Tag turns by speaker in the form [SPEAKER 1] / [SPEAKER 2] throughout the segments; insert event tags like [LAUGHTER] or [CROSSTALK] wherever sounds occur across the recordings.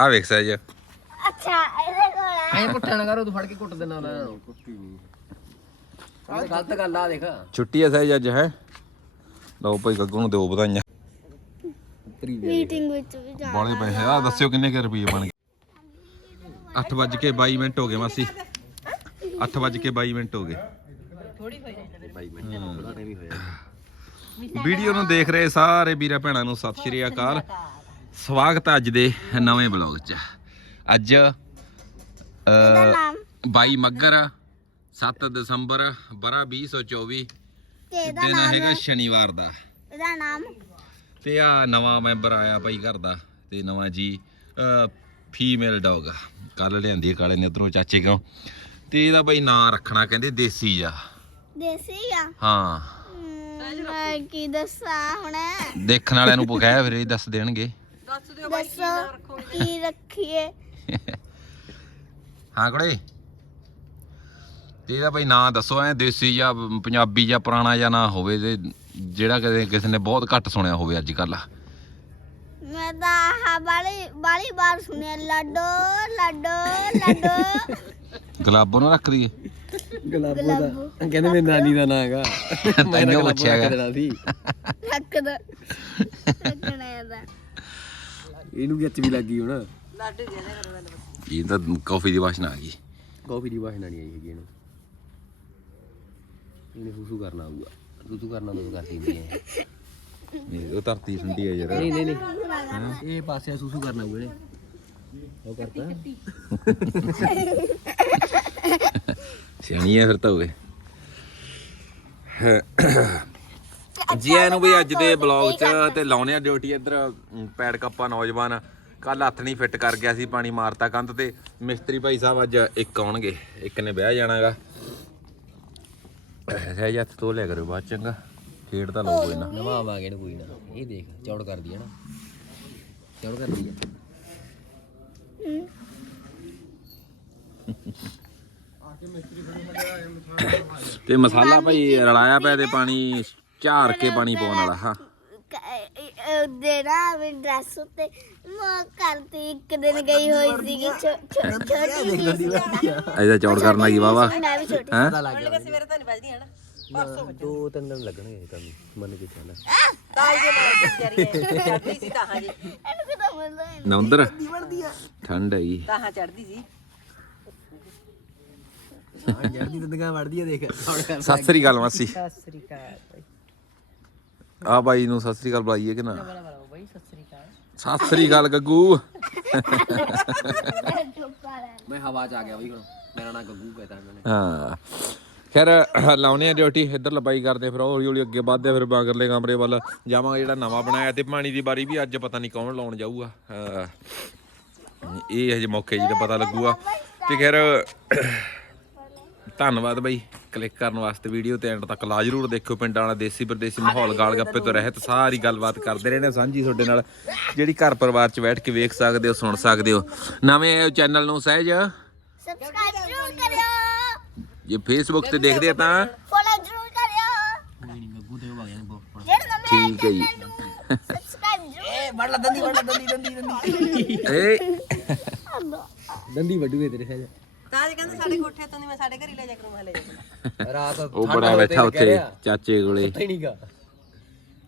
[SPEAKER 1] ਆ ਵੇਖ ਸਹਿਜ।
[SPEAKER 2] ਅੱਛਾ ਇਹਦੇ ਕੋਲ ਆ।
[SPEAKER 3] ਐਂ ਨਾ ਕਰੋ ਤੂੰ ਫੜ ਕੇ ਕੁੱਟ ਦੇਣਾ ਉਹਨਾਂ ਨੂੰ ਕੁੱਟੀ ਨਹੀਂ ਗਲਤ ਗੱਲ ਆ ਦੇਖ।
[SPEAKER 1] ਛੁੱਟੀ ਹੈ ਸਹਿਜ ਅੱਜ ਹੈ? ਲਓ ਭਾਈ ਗੱਗੂ ਨੂੰ ਦਿਓ ਵਧਾਈਆਂ।
[SPEAKER 2] ਮੀਟਿੰਗ ਵਿੱਚ ਵੀ ਜਾ
[SPEAKER 1] ਬਾਲੇ ਪੈਸੇ ਆ ਦੱਸਿਓ ਕਿੰਨੇ ਕੁ ਰੁਪਏ ਬਣ ਗਏ। 8 ਵੱਜ ਕੇ 22 ਮਿੰਟ ਹੋ ਗਏ ਮਾਸੀ। 8 ਵੱਜ ਕੇ 22 ਮਿੰਟ ਹੋ ਗਏ। ਵੀਡੀਓ ਨੂੰ ਦੇਖ ਰਹੇ ਸਾਰੇ ਵੀਰਾਂ ਭੈਣਾਂ ਨੂੰ ਸਤਿ ਸ਼੍ਰੀ ਅਕਾਲ। ਸਵਾਗਤ ਹੈ ਅੱਜ ਦੇ ਨਵੇਂ ਬਲੌਗ 'ਚ। ਅੱਜ ਅ,
[SPEAKER 2] ਨਾਮ?
[SPEAKER 1] 22 ਮੱਗਰ 7 ਦਸੰਬਰ ਬਰਾ 2024
[SPEAKER 2] ਤੇ ਇਹਦਾ
[SPEAKER 1] ਦਿਨ ਹੈਗਾ ਸ਼ਨੀਵਾਰ ਦਾ।
[SPEAKER 2] ਇਹਦਾ ਨਾਮ?
[SPEAKER 1] ਤੇ ਆ ਨਵਾਂ ਮੈਂਬਰ ਆਇਆ ਭਾਈ ਘਰ ਦਾ ਤੇ ਨਵਾਂ ਜੀ ਫੀਮੇਲ ਡੌਗ ਕੱਲ ਲਿਆਂਦੀ ਹੈ ਕਾਲੇ ਨੇ ਉਧਰੋਂ ਚਾਚੇ ਕੋਲ। ਤੇ ਇਹਦਾ ਭਾਈ ਨਾਂ ਰੱਖਣਾ ਕਹਿੰਦੇ ਦੇਸੀ ਆ।
[SPEAKER 2] ਦੇਸੀ ਆ?
[SPEAKER 1] ਹਾਂ।
[SPEAKER 2] ਮੈਂ ਕੀ ਦੱਸਾਂ ਹੁਣ?
[SPEAKER 1] ਦੇਖਣ ਵਾਲਿਆਂ ਨੂੰ ਪੁੱਛਿਆ ਫਿਰ ਇਹ ਦੱਸ ਦੇਣਗੇ।
[SPEAKER 2] ਦੱਸੋ ਕੀ ਰੱਖੀਏ? [LAUGHS]
[SPEAKER 1] ਹਾਂ ਕੋੜੇ। ਤੇ ਇਹਦਾ ਭਾਈ ਨਾਂ ਦੱਸੋ ਐ ਦੇਸੀ ਜਾਂ ਪੰਜਾਬੀ ਜਾਂ ਪੁਰਾਣਾ ਜਾਂ ਨਾ ਹੋਵੇ ਤੇ ਜਿਹੜਾ ਕਦੇ ਕਿਸੇ ਨੇ ਬਹੁਤ ਘੱਟ ਸੁਣਿਆ ਹੋਵੇ ਅੱਜ ਕੱਲ
[SPEAKER 2] ਮੈਂ ਤਾਂ ਆਹ ਬਾਲੀ ਬਾਲੀ ਬਾਰ ਸੁਣਿਆ ਲੱਡੋ ਲੱਡੋ ਲੱਡੋ। [LAUGHS]
[SPEAKER 1] ਗੁਲਾਬੋ ਨਾ ਰੱਖ ਦਈਏ।
[SPEAKER 3] ਗਲਾਬੋ ਦਾ ਕਹਿੰਦੇ ਮੇਰੀ ਨਾਨੀ ਦਾ ਨਾਂ ਹੈਗਾ। [LAUGHS]
[SPEAKER 1] ਤੈਨੂੰ ਪੁੱਛਿਆ ਹੈਗਾ।
[SPEAKER 3] ਦੇਣਾ ਸੀ।
[SPEAKER 2] ਰੱਖ ਦੋ। ਰੱਖਣਾ ਇਹਦਾ।
[SPEAKER 3] ਇਹਨੂੰ ਗਿੱਚ ਵੀ ਲੱਗੀ ਹੁਣ।
[SPEAKER 1] ਇਹ ਤਾਂ ਕਾਫੀ ਦੀ ਵਾਸ਼ਨਾ ਆ ਗਈ।
[SPEAKER 3] ਕਾਫੀ ਦੀ ਵਾਸ਼ਨਾ ਨਹੀਂ ਆਈ ਹੈਗੀ ਇਹਨੂੰ। ਇਹਨੇ ਸੁਸੂ ਕਰਨਾ ਆਊਗਾ ਸੁਸੂ ਕਰਨਾ ਤਾਂ ਕਰ ਦਿੰਦੀ ਹੈ।
[SPEAKER 1] ਇਹ ਉਹ ਧਰਤੀ ਠੰਡੀ ਹੈ ਯਾਰ।
[SPEAKER 3] ਨਹੀਂ ਨਹੀਂ ਨਹੀਂ। ਇਹ ਪਾਸੇ ਸੁਸੂ ਕਰਨਾ ਆਊਗਾ ਇਹਨੇ। ਉਹ ਕਰਤਾ।
[SPEAKER 1] ਸਿਆਣੀ ਹੈ ਫਿਰ ਤਾਂ ਹੋਵੇ ਜੀ ਆਇਆਂ ਨੂੰ ਵੀ ਅੱਜ ਦੇ ਬਲੌਗ 'ਚ ਤੇ ਲਾਉਣੇ ਆ ਡਿਊਟੀ ਇੱਧਰ ਪੈੜ ਕੱਪਾ ਨੌਜਵਾਨ। ਕੱਲ ਹੱਥ ਨਹੀਂ ਫਿੱਟ ਕਰ ਗਿਆ ਸੀ ਪਾਣੀ ਮਾਰਤਾ ਕੰਧ ਤੇ। ਮਿਸਤਰੀ ਭਾਈ ਸਾਹਿਬ ਅੱਜ ਇੱਕ ਆਉਣਗੇ ਇੱਕ ਨੇ ਵਿਆਹ ਜਾਣਾਗਾ। ਸਹਿਜ ਹੱਥ ਤੋਂ ਲਿਆ ਕਰੋ ਬਾਅਦ ਚੰਗਾ। ਖੇਡ ਤਾਂ ਲਓ ਕੋਈ ਨਾ
[SPEAKER 3] ਨਵਾਵਾਂਗੇ ਇਹਨੂੰ ਕੋਈ ਨਾ। ਇਹ ਦੇਖ ਚੌੜ ਕਰਦੀ ਹੈ ਨਾ। ਚੌੜ ਕਰਦੀ ਹੈ
[SPEAKER 1] ਤੇ ਮਸਾਲਾ ਭਾਈ ਰਲਾਇਆ ਪਿਆ ਤੇ ਪਾਣੀ ਝਾਰ ਕੇ ਪਾਣੀ ਪਾਉਣ ਵਾਲਾ ਹਾਂ।
[SPEAKER 2] ਦੇ ਨਾ ਮੈਂ ਡਰੈਸ ਉੱਤੇ ਮੈਂ ਕਰਤੀ ਇੱਕ ਦਿਨ ਗਈ ਹੋਈ ਸੀਗੀ ਛੋ- ਛੋ- ਛੋਟੀ ਜਿਹੀ
[SPEAKER 1] ਇਹਦਾ ਚੌੜ ਕਰਨ ਲੱਗੀ ਵਾਵਾ
[SPEAKER 2] ਮੈਂ ਵੀ ਛੋਟੀ
[SPEAKER 1] ਹੈ?
[SPEAKER 3] ਪਤਾ ਲੱਗ ਗਿਆ ਸਵੇਰੇ ਤਾਂ ਨਹੀਂ ਵੱਜਦੀ ਹੈ ਨਾ ਦੋ ਤਿੰਨ ਦਿਨ ਲੱਗਣਗੇ ਇਹ ਕੰਮ ਮੰਨ ਕੇ ਚੱਲ
[SPEAKER 2] ਇਹਨੂੰ ਕਿਦਾਂ ਮਿਲਦਾ ਹੈ
[SPEAKER 1] ਨਵੰਦਰ ਠੰਡ ਹੈਗੀ
[SPEAKER 4] ਤਾਹਾਂ ਚੜਦੀ ਸੀ।
[SPEAKER 3] ਹਾਂ ਜੜਦੀ ਦੰਦਗਾ ਵੜਦੀ ਹੈ ਦੇਖ।
[SPEAKER 1] ਸਤਿ ਸ੍ਰੀ ਅਕਾਲ ਮਾਸੀ।
[SPEAKER 4] ਸਤਿ ਸ੍ਰੀ ਅਕਾਲ।
[SPEAKER 1] ਆ ਬਾਈ ਨੂੰ ਸਤਿ ਸ੍ਰੀ ਅਕਾਲ ਬੁਲਾਈਏ ਕਿ ਨਾ?
[SPEAKER 4] ਬੜਾ ਬੜਾ ਬਾਈ ਸਤਿ ਸ੍ਰੀ ਅਕਾਲ।
[SPEAKER 1] ਸਤਿ ਸ੍ਰੀ ਅਕਾਲ ਗੱਗੂ।
[SPEAKER 3] ਮੈਂ ਹਵਾ ਚ ਆ ਗਿਆ ਬਈ ਹੁਣ। ਮੇਰਾ ਨਾਂ ਗੱਗੂ ਕਹਤਾ ਇਹਨਾਂ ਨੇ।
[SPEAKER 1] ਹਾਂ। ਖੈਰ ਲਾਉਨੇ ਆ ਡਿਊਟੀ ਇੱਧਰ ਲਬਾਈ ਕਰਦੇ ਫਿਰ ਹੌਲੀ ਹੌਲੀ ਅੱਗੇ ਵਧਦੇ ਫਿਰ ਬਾਗਰਲੇ ਕਮਰੇ ਵੱਲ ਜਾਵਾਂਗੇ ਜਿਹੜਾ ਨਵਾਂ ਬਣਾਇਆ ਤੇ ਪਾਣੀ ਦੀ ਬਾਰੀ ਵੀ ਅੱਜ ਪਤਾ ਨਹੀਂ ਕੌਣ ਲਾਉਣ ਜਾਊਗਾ। ਇਹ ਹਜੇ ਮੌਕੇ ਜੀ ਤੇ ਪਤਾ ਲੱਗੂਗਾ। ਤੇ ਖੈਰ ਧੰਨਵਾਦ ਬਾਈ। ਕਲਿੱਕ ਕਰਨ ਵਾਸਤੇ ਵੀਡੀਓ ਤੇ ਐਂਡ ਤੱਕ ਲਾ ਜਰੂਰ ਦੇਖਿਓ ਪਿੰਡਾਂ ਵਾਲਾ ਦੇਸੀ ਪਰਦੇਸੀ ਮਾਹੌਲ ਗਾਲ ਗੱਪੇ ਤੋਂ ਰਹਿਤ ਸਾਰੀ ਗੱਲਬਾਤ ਕਰਦੇ ਰਹਿੰਦੇ ਸਾਂਝੀ ਤੁਹਾਡੇ ਨਾਲ। ਜਿਹੜੀ ਘਰ ਪਰਿਵਾਰ 'ਚ ਬੈਠ ਕੇ ਵੇਖ ਸਕਦੇ ਹੋ ਸੁਣ ਸਕਦੇ ਹੋ। ਨਵੇਂ ਚੈਨਲ ਨੂੰ ਸਹਿਜ?
[SPEAKER 2] ਸਬਸਕ੍ਰਾਈਬ ਜ਼ਰੂਰ ਕਰਿਓ।
[SPEAKER 1] ਜੇ ਫੇਸਬੁੱਕ ਤੇ ਦੇਖਦੇ ਆ ਤਾਂ
[SPEAKER 2] ਫੋਲੋ ਜ਼ਰੂਰ ਕਰਿਓ।
[SPEAKER 1] ਠੀਕ ਹੈ ਜੀ।
[SPEAKER 2] ਸਬਸਕ੍ਰਾਈਬ ਜ਼ਰੂਰ
[SPEAKER 3] ਏ ਵੜ ਲਾ ਦੰਦੀ ਵੜ ਲਾ ਦੰਦੀ ਦੰਦੀ ਦੰਦੀ।
[SPEAKER 1] ਏ।
[SPEAKER 3] ਦੰਦੀ ਵੱਡੂਏ ਤੇਰੇ ਫੇਰ
[SPEAKER 4] ਤਾਂ ਜੇ ਕਹਿੰਦੇ ਸਾਡੇ ਕੋਠੇ ਤੋਂ ਨਹੀਂ ਮੈਂ ਸਾਡੇ ਘਰ ਹੀ ਲੈ ਜਾ ਕਰੂੰ ਹਲੇ
[SPEAKER 3] ਰਾਤ
[SPEAKER 1] ਉਹ ਬੜਾ ਬੈਠਾ ਉੱਥੇ ਚਾਚੇ ਕੋਲੇ।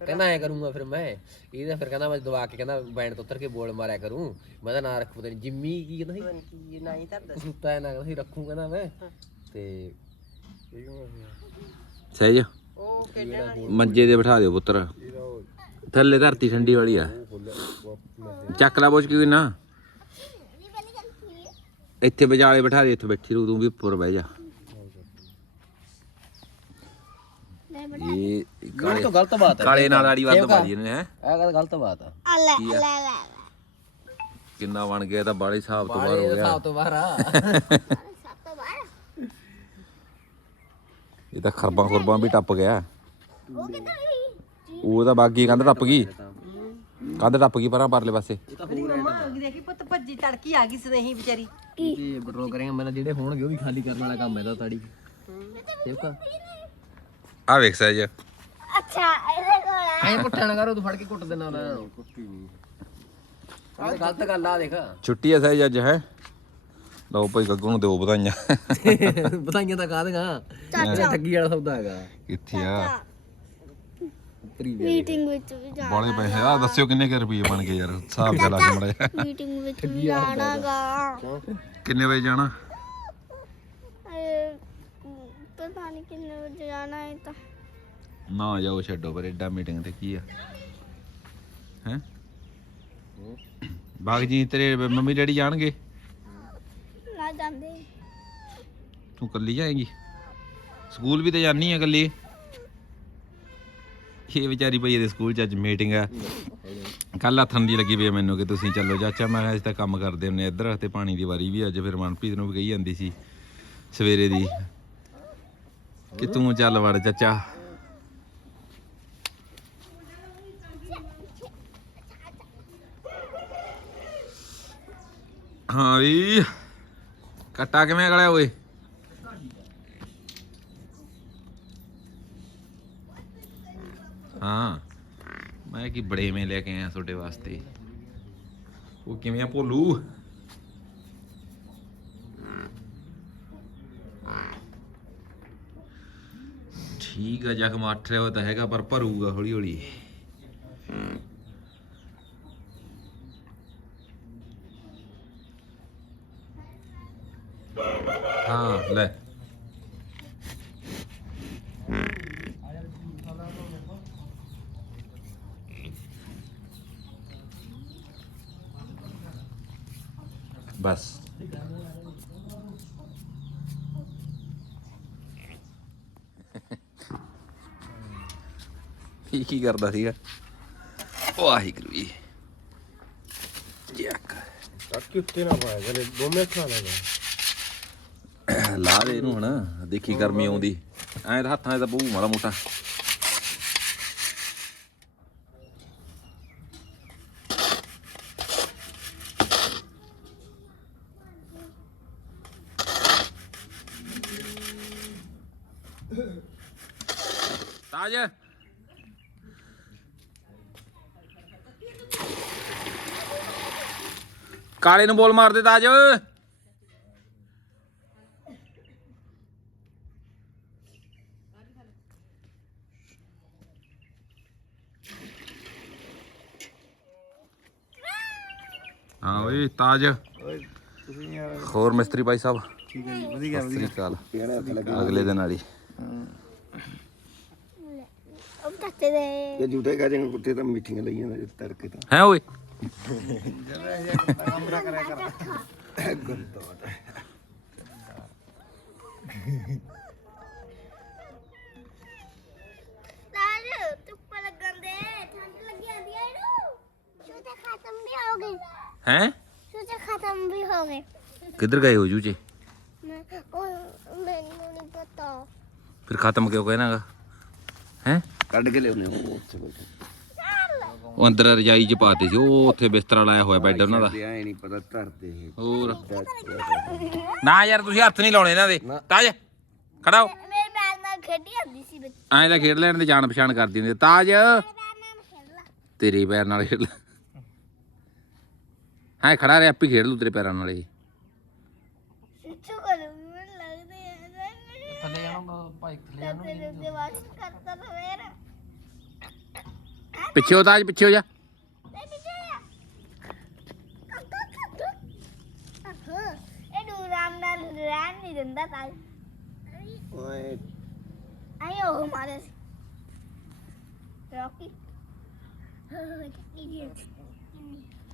[SPEAKER 3] ਕਹਿੰਦਾ ਐ ਕਰੂੰਗਾ ਫਿਰ ਮੈਂ। ਇਹਦਾ ਫਿਰ ਕਹਿੰਦਾ ਮੈਂ ਦਵਾ ਕੇ ਕਹਿੰਦਾ ਬੈਂਡ ਤੋਂ ਉਤਰ ਕੇ ਬੋਲ ਮਾਰਿਆ ਕਰੂੰ। ਮੈਂ ਤਾਂ ਨਾਂ ਰੱਖੂ ਪਤਾ ਨਹੀਂ ਜਿੰਮੀ ਕੀ ਕਹਿੰਦਾ ਸੀ?
[SPEAKER 4] ਕੀ ਨਾ ਹੀ ਧਰਦਾ ਸੀ।
[SPEAKER 3] ਸੁੱਤਾ ਹੈ ਨਾ ਕਹਿੰਦਾ ਸੀ ਰੱਖੂ ਕਹਿੰਦਾ ਮੈਂ। ਤੇ
[SPEAKER 1] ਸਹਿਜ
[SPEAKER 4] ਉਹ ਖੇਡਣ ਵਾਲੀ।
[SPEAKER 1] ਮੰਜੇ ਤੇ ਬਿਠਾ ਦਿਓ ਪੁੱਤਰ। ਥੱਲੇ ਧਰਤੀ ਠੰਡੀ ਵਾਲੀ ਆ। ਚੱਕ ਲਾ ਬੋਝ ਕੋਈ ਨਾ। ਇੱਥੇ ਵਿਚਾਲੇ ਬਿਠਾ ਦੇ ਇੱਥੇ ਬੈਠੀ ਰੂ ਤੂੰ ਵੀ ਉੱਪਰ ਬਹਿ ਜਾ। ਇਹ
[SPEAKER 3] ਇਹ
[SPEAKER 1] ਕਾਲੇ
[SPEAKER 3] ਤਾਂ ਗਲਤ ਬਾਤ ਹੈ।
[SPEAKER 1] ਕਾਲੇ ਨਾਲ ਆੜੀ ਵੱਧ ਪਾਦੀ ਨੇ ਹੈ?
[SPEAKER 3] ਇਹ ਗੱਲ ਗਲਤ ਬਾਤ ਆ।
[SPEAKER 2] ਆ ਲੈ ਲੈ ਲੈ
[SPEAKER 1] ਕਿੰਨਾ ਬਣ ਗਿਆ ਇਹ ਤਾਂ ਬਾੜੇ ਹਿਸਾਬ ਤੋਂ ਬਾਹਰ
[SPEAKER 3] ਬਾਲੇ
[SPEAKER 1] ਹੋ
[SPEAKER 3] ਦੇ
[SPEAKER 1] ਗਿਆ।
[SPEAKER 3] ਹਿਸਾਬ ਤੋਂ ਬਾਹਰ ਆ।
[SPEAKER 2] ਸਭ ਤੋਂ ਬਾਹਰ
[SPEAKER 1] ਇਹ ਤਾਂ ਖਰਬਾਂ ਖੁਰਬਾਂ ਵੀ ਟੱਪ ਗਿਆ।
[SPEAKER 2] ਉਹ ਕਿੱਧਰ ਗਈ?
[SPEAKER 1] ਉਹ ਤਾਂ ਬਾਗੀ ਕੰਧ ਟੱਪ ਗਈ। ਕੰਧ ਟੱਪ ਗਈ ਪਰਾਂ ਪਰਲੇ ਪਾਸੇ।
[SPEAKER 4] ਤੇਰੀ ਮੰਮਾ ਆ ਗਈ ਦੇਖੀ ਪੁੱਤ ਭੱਜੀ ਤੜਕੀ ਆ ਗਈ ਸਨੇਹੀ ਵਿਚਾਰੀ।
[SPEAKER 3] ਤੇ ਪੈਟਰੋਲ ਕਰਾਂਗੇ ਮੈਨਾਂ ਜਿਹੜੇ ਹੋਣਗੇ ਉਹ ਵੀ ਖਾਲੀ ਕਰਨ ਵਾਲਾ ਕੰਮ ਹੈ ਤਾਂ ਤਾੜੀ। ਸੇਵਕਾ।
[SPEAKER 1] ਆ ਵੇਖ ਸਹਿਜ।
[SPEAKER 2] ਅੱਛਾ ਇਹਦੇ ਕੋਲ ਆ।
[SPEAKER 3] ਐਂ ਪੁੱਠਾ ਨਾ ਕਰੋ ਤੂੰ ਫੜ ਕੇ ਕੁੱਟ ਦੇਣਾ ਉਹਨਾਂ ਨੂੰ ਕੁੱਟੀ ਨਹੀਂ। ਇਹ ਗਲਤ ਗੱਲ ਆ ਦੇਖ।
[SPEAKER 1] ਛੁੱਟੀ ਐ ਸਹਿਜ ਅੱਜ ਹੈ? ਲਓ ਭਾਈ ਗੱਗੂ ਨੂੰ ਦਿਓ ਵਧਾਈਆਂ। [LAUGHS]
[SPEAKER 3] ਬਤਾਈਆਂ ਤਾਂ ਕਾਹਦੀਆਂ ਚਾਚਾ। ਠੱਗੀ ਵਾਲਾ ਸੌਦਾ ਹੈਗਾ।
[SPEAKER 1] ਕਿੱਥੇ ਆ?
[SPEAKER 3] ਤਰੀ
[SPEAKER 2] ਮੀਟਿੰਗ ਵਿੱਚ ਵੀ ਜਾਣਾ
[SPEAKER 1] ਬਾਲੇ ਪੈਸੇ ਆ ਦੱਸਿਓ ਕਿੰਨੇ ਕੁ ਰੁਪਏ ਬਣ ਗਏ ਯਾਰ ਹਿਸਾਬ ਜਿਹਾ ਲੱਗ ਮੜਾ
[SPEAKER 2] ਮੀਟਿੰਗ ਵਿੱਚ ਵੀ ਜਾਣਾਗਾ
[SPEAKER 1] ਕਿੰਨੇ ਵਜੇ ਜਾਣਾ?
[SPEAKER 2] ਪਤਾ ਨਹੀਂ ਕਿੰਨੇ ਵਜੇ ਜਾਣਾ ਹੈ ਤਾਂ।
[SPEAKER 1] ਨਾ ਜਾਓ ਛੱਡੋ ਪਰ ਐਡਾ ਮੀਟਿੰਗ ਤੇ ਕੀ ਆ? ਹੈ? ਬਾਗ ਜੀ ਤੇਰੇ ਮੰਮੀ ਡੈਡੀ ਜਾਣਗੇ?
[SPEAKER 2] ਨਾ ਜਾਂਦੇ।
[SPEAKER 1] ਤੂੰ ਕੱਲੀ ਜਾਏਂਗੀ? ਸਕੂਲ ਵੀ ਤੇ ਜਾਣੀ ਆ ਕੱਲੀ ਇਹ ਵਿਚਾਰੀ ਪਈ ਇਹਦੇ ਸਕੂਲ ਚ ਅੱਜ ਮੀਟਿੰਗ ਆ। ਕੱਲ ਹੱਥਣ ਦੀ ਲੱਗੀ ਪਈ ਆ ਮੈਨੂੰ ਕਿ ਤੁਸੀਂ ਚੱਲੋ। ਚਾਚਾ, ਮੈਂ ਕਿਹਾ ਅਸੀਂ ਤਾਂ ਕੰਮ ਕਰਦੇ ਹੁੰਨੇ ਇੱਧਰ, ਤੇ ਪਾਣੀ ਦੀ ਵਾਰੀ ਵੀ ਅੱਜ ਫਿਰ ਮਨਪ੍ਰੀਤ ਨੂੰ ਵੀ ਕਹੀ ਜਾਂਦੀ ਸੀ ਸਵੇਰੇ ਦੀ। ਕਿ ਤੂੰ ਚੱਲ ਵੜ ਚਾਚਾ। ਹਾਂ ਵੀ, ਕੱਟਾ ਕਿਵੇਂ ਗਲਿਆ ਓਏ? ਹਾਂ। ਮੈਂ ਕਿ ਬੜੇ ਮੇ ਲੈ ਕੇ ਆਇਆ ਤੁਹਾਡੇ ਵਾਸਤੇ। ਉਹ ਕਿਵੇਂ ਆ ਭੋਲੂ? ਠੀਕ ਆ, ਜਖਮ ਅੱਠ ਰਿਹਾ ਤਾਂ ਹੈਗਾ, ਪਰ ਭਰੂਗਾ ਹੌਲੀ ਹੌਲੀ। ਹਾਂ, ਲੈ ਬਸ ਕੀ ਕੀ ਕਰਦਾ ਸੀਗਾ? ਵਾਹਿਗੁਰੂ ਜੀ। ਜੱਕ
[SPEAKER 5] ਟੱਕੀ ਉੱਤੇ ਨਾ ਪਾਇਆ ਕਰੇ ਦੋਵੇਂ ਅੱਖਾਂ ਨਾਲ
[SPEAKER 1] ਲਾ ਦੇ ਇਹਨੂੰ ਹਣ ਦੇਖੀ ਗਰਮੀ ਆਉਂਦੀ। ਐਂ ਤਾਂ ਹੱਥਾਂ 'ਚ ਤਾਂ ਬਹੁ ਮਾੜਾ ਮੋਟਾ ਤਾਜ ਕਾਲੇ ਨੂੰ ਬੋਲ ਮਾਰ ਦੇ ਤਾਜ। ਹਾਂ ਓਏ ਤਾਜ।
[SPEAKER 5] ਤੁਸੀਂ ਯਾਰ
[SPEAKER 1] ਹੋਰ ਮਿਸਤਰੀ ਭਾਈ ਸਾਹਿਬ?
[SPEAKER 5] ਠੀਕ ਹੈ ਜੀ ਵਧੀਆ
[SPEAKER 1] ਸਤਿ ਸ੍ਰੀ ਅਕਾਲ ਅਗਲੇ ਦਿਨ ਵਾਲੀ।
[SPEAKER 2] ਉਹ ਚਾਚੇ ਦੇ
[SPEAKER 5] ਇਹ ਝੂਠੇ ਕਾ ਜਾਂਗੇ ਕੁੱਤੇ ਤਾਂ ਮੀਟਿੰਗ ਲਈ ਜਾਂਦਾ ਤੜਕੇ ਤਾਂ।
[SPEAKER 1] ਹੈ ਓਏ?
[SPEAKER 2] ਤਾਜ ਧੁੱਪ ਲੱਗਣ ਦੇ ਠੰਡ ਲੱਗੀ ਆਂਦੀ ਆ ਇਹਨੂੰ ਛੂਤੇ ਖਤਮ ਵੀ ਹੋ ਗਏ
[SPEAKER 1] ਹੈ
[SPEAKER 2] ਛੂਤੇ ਖਤਮ ਵੀ ਹੋ ਗਏ
[SPEAKER 1] ਕਿੱਧਰ ਗਏ ਹੋ ਜੂਚੇ?
[SPEAKER 2] ਮੈਂ ਉਹ ਮੈਨੂੰ ਨਹੀਂ ਪਤਾ
[SPEAKER 1] ਫਿਰ ਖਤਮ ਕਿਉਂ ਕਹਿਣਾਗਾ? ਹੈ?
[SPEAKER 5] ਕੱਢ ਕੇ ਲਿਆਉਨੇ ਉਹ ਉੱਥੇ ਬੈਠੇ
[SPEAKER 1] ਉਹ ਅੰਦਰ ਰਜਾਈ ਚ ਪਾਤੇ ਸੀ ਉਹ ਉੱਥੇ ਬਿਸਤਰਾ ਲਾਇਆ ਹੋਇਆ ਬੈੱਡ ਉਹਨਾਂ ਦਾ।
[SPEAKER 5] ਤੇ ਐ ਨਹੀਂ ਪਤਾ ਧਰਦੇ ਇਹ।
[SPEAKER 1] ਹੋਰ। ਨਾ ਯਾਰ ਤੁਸੀਂ ਹੱਥ ਨਹੀਂ ਲਾਉਣੇ ਇਹਨਾਂ ਦੇ। ਤਾਜ ਖੜਾ ਹੋ।
[SPEAKER 2] ਮੇਰੇ ਪੈਰ ਨਾਲ ਖੇਡੀ ਆਂਦੀ ਸੀ ਬੱਚੇ।
[SPEAKER 1] ਐਂ ਤਾਂ ਖੇਡ ਲੈਣ ਦੇ ਜਾਣ ਪਛਾਣ ਕਰਦੀ ਹੁੰਦੀ ਤਾਜ। ਤੇਰੇ ਪੈਰ ਨਾਲ ਖੇਡ ਲੈ। ਹਾਂ ਖੜਾ ਰਿਹਾ ਆਪੇ ਖੇਡ ਲੂ ਤੇਰੇ ਪੈਰਾਂ ਨਾਲ ਹੀ
[SPEAKER 2] ਸਿੱਚੂ ਕਰ ਮੈਨੂੰ ਲੱਗਦੇ ਆ
[SPEAKER 3] ਥੱਲੇ ਜਾਣਾ ਭਾਈ ਥੱਲੇ
[SPEAKER 2] ਤੇਰੇ ਦੇ ਵਾਚ ਕਰਤਾ ਤਾਂ ਫੇਰ।
[SPEAKER 1] ਪਿੱਛੇ ਹੋ ਤਾਜ ਪਿੱਛੇ ਹੋ ਜਾ।
[SPEAKER 2] ਇਹ ਡੂਰਾਮ ਨਾਲ ਰਹਿਣ ਨਹੀਂ ਦਿੰਦਾ
[SPEAKER 5] ਓਏ।
[SPEAKER 2] ਆਈ ਉਹ ਮਾਰੇ ਸੀ। ਰੌਕੀ।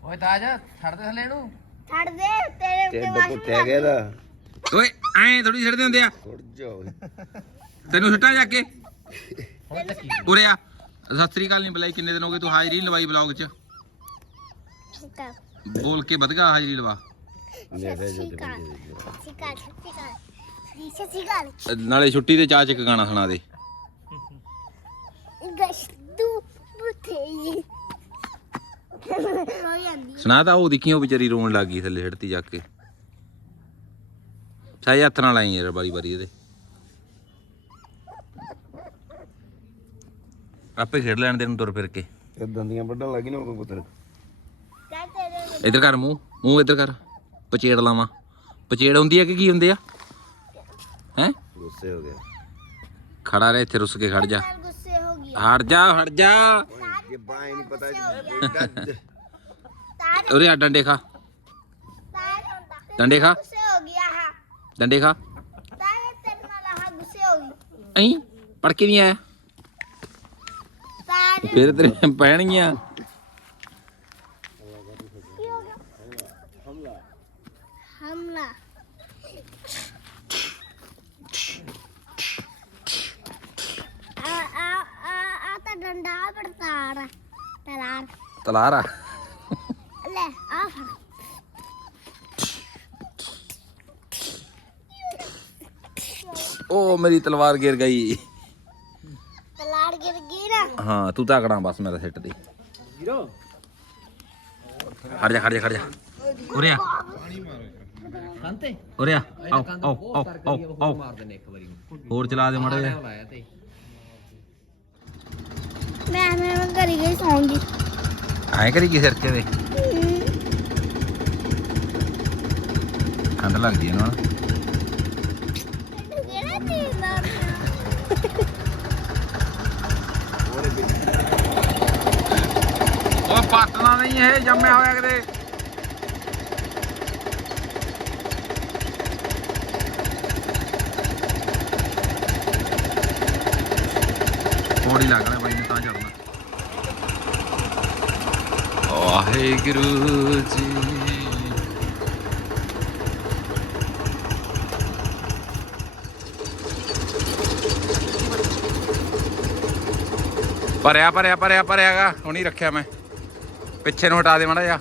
[SPEAKER 3] ਓਏ ਤਾਜ ਛੱਡ ਦੇ ਥੱਲੇ ਨੂੰ
[SPEAKER 2] ਛੱਡ ਦੇ ਤੇਰੇ ਉੱਤੇ
[SPEAKER 5] ਟੇਡ
[SPEAKER 2] ਵਾਸ਼
[SPEAKER 5] ਕੁੱਤੇ ਗਿਆ ਦਾ
[SPEAKER 1] ਓਏ ਐਂ ਥੋੜੀ ਛੱਡਦੇ ਹੁੰਦੇ ਆ।
[SPEAKER 5] ਛੁੱਟ ਜਾਓ
[SPEAKER 1] ਤੈਨੂੰ ਸੁੱਟਾਂ ਜਾ ਕੇ।
[SPEAKER 3] ਹੁਣ ਚੱਕੀ
[SPEAKER 1] ਉਰੇ ਆ। ਸਤਿ ਸ੍ਰੀ ਅਕਾਲ ਨਹੀਂ ਬੁਲਾਈ ਕਿੰਨੇ ਦਿਨ ਹੋ ਗਏ ਤੂੰ ਹਾਜ਼ਰੀ ਲਵਾਈ ਬਲੌਗ 'ਚ? ਬੋਲ ਕੇ ਵਧਗਾ ਹਾਜ਼ਰੀ ਲਵਾ। ਨਾਲੇ ਛੁੱਟੀ ਤੇ ਚਾਹ ਚ ਇੱਕ ਗਾਣਾ ਸੁਣਾ ਦੇ। ਸੁਣਾ ਤਾਂ ਉਹ ਦੇਖੀ ਉਹ ਵਿਚਾਰੀ ਰੋਣ ਲੱਗ ਗਈ ਥੱਲੇ ਛੱਡਤੀ ਜਾ ਕੇ। ਸਾਈ ਹੱਥ ਨਾਲ ਆਈ ਯਾਰ ਬਾਰੀ ਬਾਰੀ ਇਹਦੇ। ਆਪੇ ਖੇਡ ਲੈਣ ਦੇ ਨੂੰ ਤੁਰ ਫਿਰ ਕੇ।
[SPEAKER 5] ਇਹ ਦੰਦੀਆਂ ਵੱਢਣ ਲੱਗੀ ਨਾ ਉਹ ਪੁੱਤਰ।
[SPEAKER 1] ਇੱਧਰ ਕਰ ਮੂੰਹ ਮੂੰਹ ਇੱਧਰ ਕਰ ਪਚੇੜ ਲਾਵਾਂ। ਪਚੇੜ ਹੁੰਦੀ ਆ ਕਿ ਕੀ ਹੁੰਦੇ ਆ? ਹੈ?
[SPEAKER 5] ਗੁੱਸੇ ਹੋ ਗਿਆ।
[SPEAKER 1] ਖੜਾ ਰਹਿ ਇੱਥੇ ਰੁੱਸ ਕੇ ਖੜ ਜਾ।
[SPEAKER 2] ਯਾਰ ਗੁੱਸੇ ਹੋ ਗਿਆ
[SPEAKER 1] ਹਟ ਜਾ ਹਟ ਜਾ।
[SPEAKER 5] ਇਹ ਬਾਈ ਨਹੀਂ ਪਤਾ
[SPEAKER 2] ਤਾਰ
[SPEAKER 1] ਉਰੇ ਆ ਡੰਡੇ ਖਾ। ਡੰਡੇ ਖਾ।
[SPEAKER 2] ਗੁੱਸੇ ਹੋ ਗਿਆ ਹਾਂ।
[SPEAKER 1] ਡੰਡੇ ਖਾ।
[SPEAKER 2] ਤਾਰ ਤੇਰੇ ਨਾਲ ਹਾਂ ਗੁੱਸੇ ਹੋ ਗਈ।
[SPEAKER 1] ਅਹੀਂ ਪੜ ਕੇ ਨਹੀਂ ਆਇਆ। ਫਿਰ ਤੇਰੇ ਪੈਣਗੀਆਂ।
[SPEAKER 2] ਕੀ ਹੋ ਗਿਆ ਹਮਲਾ। ਆ ਆ ਆ ਆ ਤਾਂ ਡੰਡਾ ਪੜਤਾਰ ਤਲਾਰ।
[SPEAKER 1] ਤਲਾਰਾ
[SPEAKER 2] ਲੈ ਆ ਫੜ।
[SPEAKER 1] ਉਹ ਮੇਰੀ ਤਲਵਾਰ ਗਿਰ ਗਈ। ਹਾਂ ਤੂੰ ਤਾਕੜਾ ਬਸ ਮੇਰਾ ਸਿੱਟ ਦੇ।
[SPEAKER 3] ਜੀਰੋ
[SPEAKER 1] ਖੜ ਜਾ ਖੜ ਜਾ ਖੜ ਜਾ। ਉਰੇ ਆ।
[SPEAKER 3] ਕੰਤੇ
[SPEAKER 1] ਉਰੇ ਆ। ਆਓ ਆਓ ਆਓ ਆਓ ਆਓ।
[SPEAKER 3] ਮਾਰ ਦਿੰਨੇ ਇੱਕ ਵਾਰੀ ਨੂੰ।
[SPEAKER 1] ਹੋਰ ਚਲਾ ਦੇ ਮਾੜਾ ਜਿਹਾ।
[SPEAKER 3] ਤੇ।
[SPEAKER 2] ਮੈਂ ਮੈਂ ਮੈਂ ਘਰੀ ਗਈ ਸੌਂਗੀ।
[SPEAKER 1] ਐਂ ਕਰੀ ਕੀ ਸਿਰ ਦੇ? ਠੰਡ ਲੱਗਦੀ ਹੈ ਨਾ। ਪੱਟਣਾ ਨਹੀਂ ਇਹ, ਜੰਮਿਆ ਹੋਇਆ ਕਿਤੇ। ਥੋੜੀ ਲੱਗਣਾ ਬਾਈ ਨੇ ਤਾਂ ਚੜਨਾ ਵਾਹਿਗੁਰੂ ਜੀ। ਭਰਿਆ ਭਰਿਆ ਭਰਿਆ ਭਰਿਆਗਾ ਹੁਣੀ ਰੱਖਿਆ ਮੈਂ। ਪਿੱਛੇ ਨੂੰ ਹਟਾ ਦੇ ਮਾੜਾ ਜਿਹਾ।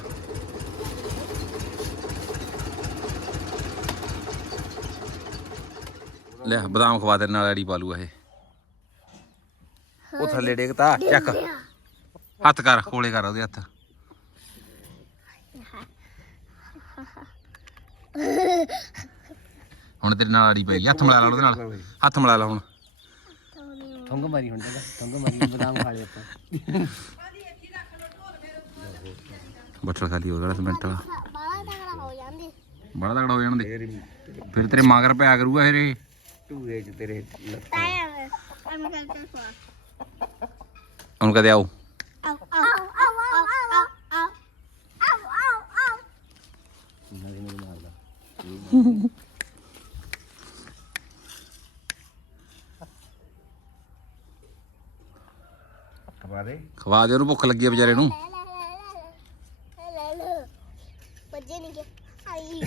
[SPEAKER 1] ਲੈ ਬਦਾਮ ਖਵਾ ਦੇ ਨਾਲ ਐੜੀ ਪਾ ਲੂ ਇਹ। ਉਹ ਥੱਲੇ ਡੇਗਤਾ ਚੱਕ। ਹੱਥ ਕਰ ਕੋਲੇ ਕਰ ਉਹਦੇ ਹੱਥ। ਹੁਣ ਤੇਰੇ ਨਾਲ ਆੜੀ ਪੈ ਗਈ ਹੱਥ ਮਿਲਾ ਲਾ ਉਹਦੇ ਨਾਲ। ਹੱਥ ਮਿਲਾ ਲਾ ਹੁਣ।
[SPEAKER 3] ਠੰਗ ਮਾਰੀ ਹੁਣ ਠੰਗ ਮਾਰੀ ਬਦਾਮ ਖਾ ਲਿਆ ਆਪਾਂ।
[SPEAKER 1] ਬੱਠਲ ਖਾਲੀ ਹੋ ਗਿਆ ਸਿਮੈਂਟ ਵਾਲਾ।
[SPEAKER 2] ਬਾਲਾ ਤਗੜਾ ਹੋ ਜਾਂਦੀ।
[SPEAKER 1] ਬੜਾ ਤਗੜਾ ਹੋ ਜਾਣ ਦੇ ਫਿਰ ਤੇਰੇ ਮਗਰ ਪਿਆ ਕਰੂਗਾ ਫਿਰ ਇਹ।
[SPEAKER 5] ਟੂਏ ਚ ਤੇਰੇ
[SPEAKER 2] ਤਾਇਆ ਅਮ ਕਰਕੇ ਸਵਾ।
[SPEAKER 1] ਹੁਣ ਕਦੇ ਆਓ।
[SPEAKER 2] ਆਓ ਆਓ ਆਓ ਆਓ ਆਓ ਆਓ। ਆਓ ਆਓ ਆਓ।
[SPEAKER 5] ਖਵਾ ਦੇ।
[SPEAKER 1] ਖਵਾ ਦੇ ਉਹਨੂੰ ਭੁੱਖ ਲੱਗੀ ਆ ਵਿਚਾਰੇ ਨੂੰ
[SPEAKER 2] ਲੈ ਲੈ ਬੱਜੇ ਨਹੀਂ ਕਿ ਆਈ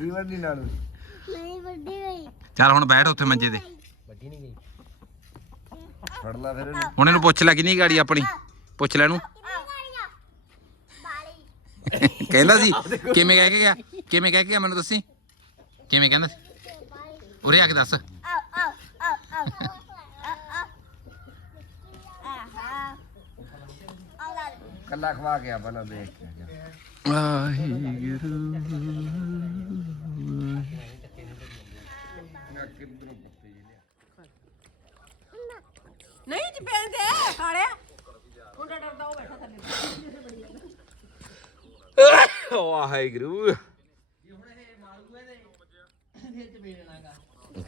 [SPEAKER 5] ਵੀ ਵੱਡੀ ਨਾਲ
[SPEAKER 2] ਨਹੀਂ ਵੱਡੀ ਗਈ
[SPEAKER 1] ਚੱਲ ਹੁਣ ਬੈਠ ਉੱਥੇ ਮੰਜੇ ਤੇ।
[SPEAKER 3] ਵੱਡੀ ਨਹੀਂ ਗਈ
[SPEAKER 5] ਫੜ ਲਾ ਫਿਰ ਇਹਨੂੰ।
[SPEAKER 1] ਹੁਣ ਇਹਨੂੰ ਪੁੱਛ ਲੈ ਕਿ ਨਹੀਂ ਗਾੜੀ ਆਪਣੀ। ਪੁੱਛ ਲੈ ਇਹਨੂੰ।
[SPEAKER 2] ਕਿੰਨੀ
[SPEAKER 1] ਕਹਿੰਦਾ ਸੀ ਕਿਵੇਂ ਕਹਿ ਕੇ ਗਿਆ? ਕਿਵੇਂ ਕਹਿ ਕੇ ਗਿਆ ਮੈਨੂੰ ਦੱਸੀ? ਕਿਵੇਂ ਕਹਿੰਦਾ ਸੀ? ਉਰੇ ਆ ਕੇ ਦੱਸ।
[SPEAKER 5] ਕੱਲਾ ਖਵਾ ਕੇ ਆ ਪਹਿਲਾਂ ਦੇਖ ਕੇ।
[SPEAKER 1] ਵਾਹਿਗੁਰੂ
[SPEAKER 4] ਨਹੀਂ ਜੀ ਪੈਂਦੇ ਖਾੜਿਆ ਮੁੰਡਾ ਡਰਦਾ, ਉਹ ਬੈਠਾ ਥੱਲੇ।
[SPEAKER 1] ਵਾਹਿਗੁਰੂ।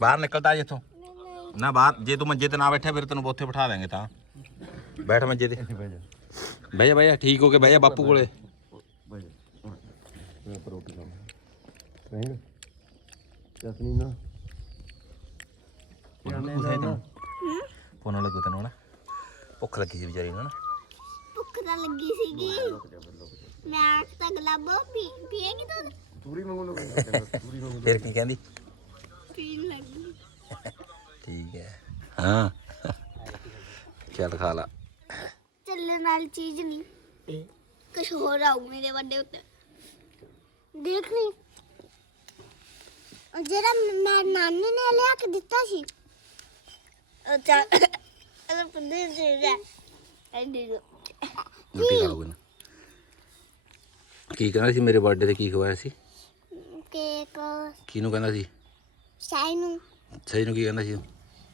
[SPEAKER 1] ਬਾਹਰ ਨਿਕਲਦਾ ਜੇ ਇੱਥੋਂ? ਨਾ, ਬਾਹਰ, ਜੇ ਤੂੰ ਮੰਜੇ ਤੇ ਨਾ ਬੈਠਾ ਫਿਰ ਤੈਨੂੰ ਉੱਥੇ ਬਿਠਾ ਦਾਂਗੇ ਤਾਂ। ਬੈਠ ਮੰਜੇ ਤੇ। ਬਹਿ ਜਾ ਬਹਿ ਜਾ। ਠੀਕ ਹੋ ਕੇ ਬਹਿ ਜਾ ਬਾਪੂ ਕੋਲੇ
[SPEAKER 5] ਰੋਟੀ ਖਾ ਰਹਿਣ ਚਟਨੀ ਨਾ
[SPEAKER 1] ਫੋਨ ਲੱਗੂ ਤੈਨੂੰ ਨਾ ਭੁੱਖ ਲੱਗੀ ਸੀ ਵਿਚਾਰੀ ਨੂੰ ਨਾ।
[SPEAKER 2] ਭੁੱਖ ਤਾਂ ਲੱਗੀ ਸੀਗੀ। ਮੈਂ ਤਾਂ ਗਲਾਬੋ ਪੀ ਪੀਏਗੀ ਤਾਂ
[SPEAKER 5] ਤੂਰੀ ਮੰਗੂ ਲੋ ਤੂਰੀ ਮੰਗੂ
[SPEAKER 1] ਫਿਰ ਕੀ ਕਹਿੰਦੀ?
[SPEAKER 2] ਪੀਣ ਲੱਗੀ।
[SPEAKER 1] ਠੀਕ ਹੈ। ਹਾਂ। ਚੱਲ ਖਾ ਲਾ।
[SPEAKER 2] ਚੱਲਣ ਵਾਲੀ ਚੀਜ਼ ਨਹੀਂ। ਕੁਛ ਹੋਰ ਮੇਰੇ ਵੱਡੇ ਉੱਤੇ। ਦੇਖ ਲਈ। ਜਿਹੜਾ ਮੈਂ ਨਾਨੀ ਨੇ ਲਿਆ ਕੇ ਦਿੱਤਾ ਸੀ। ਅੱਛਾ [COUGHS] ਇਹ ਪੰਦੇ ਦੇ ਰਿਹਾ ਐਡੀ
[SPEAKER 1] ਰੋਟੀ ਖਾ ਲਓ ਨਾ ਕੀ ਕਹਿੰਦਾ ਸੀ ਮੇਰੇ ਬਰਥਡੇ ਤੇ ਕੀ ਖਵਾਇਆ ਸੀ?
[SPEAKER 2] ਕੇਕ।
[SPEAKER 1] ਕਿਹਨੂੰ ਕਹਿੰਦਾ ਸੀ?
[SPEAKER 2] ਸਾਈ ਨੂੰ।
[SPEAKER 1] ਸਹੀ ਨੂੰ ਕੀ ਕਹਿੰਦਾ ਸੀ